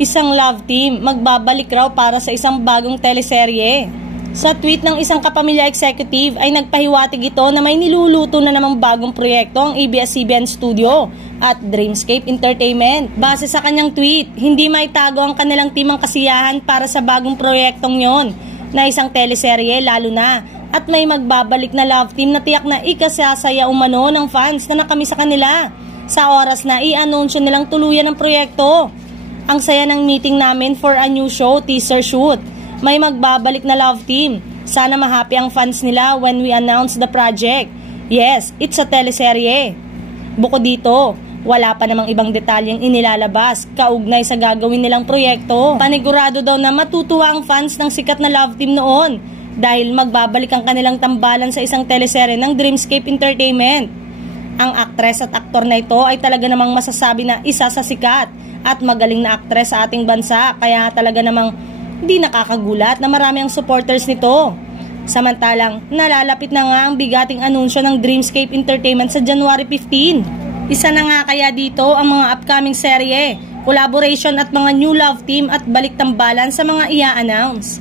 Isang love team magbabalik raw para sa isang bagong teleserye. Sa tweet ng isang kapamilya executive ay nagpahiwatig ito na may niluluto na namang bagong proyekto ang ABS-CBN Studio at Dreamscape Entertainment. Base sa kanyang tweet, hindi maitago ang kanilang timang kasiyahan para sa bagong proyektong yon na isang teleserye lalo na at may magbabalik na love team na tiyak na ikasasaya umano ng fans na nakami sa kanila sa oras na i-anunsyo nilang tuluyan ng proyekto. Ang saya ng meeting namin for a new show teaser shoot. May magbabalik na love team. Sana mahappy ang fans nila when we announce the project. Yes, it's a teleserye. Bukod dito, wala pa namang ibang detalyeng inilalabas kaugnay sa gagawin nilang proyekto. Panigurado daw na matutuwa ang fans ng sikat na love team noon dahil magbabalik ang kanilang tambalan sa isang teleserye ng Dreamscape Entertainment. Ang aktres at aktor na ito ay talaga namang masasabi na isa sa sikat at magaling na aktres sa ating bansa, kaya talaga namang di nakakagulat na marami ang supporters nito. Samantalang nalalapit na nga ang bigating anunsyo ng Dreamscape Entertainment sa January 15. Isa na nga kaya dito ang mga upcoming serye, collaboration at mga new love team at balik tambalan sa mga ia-announce.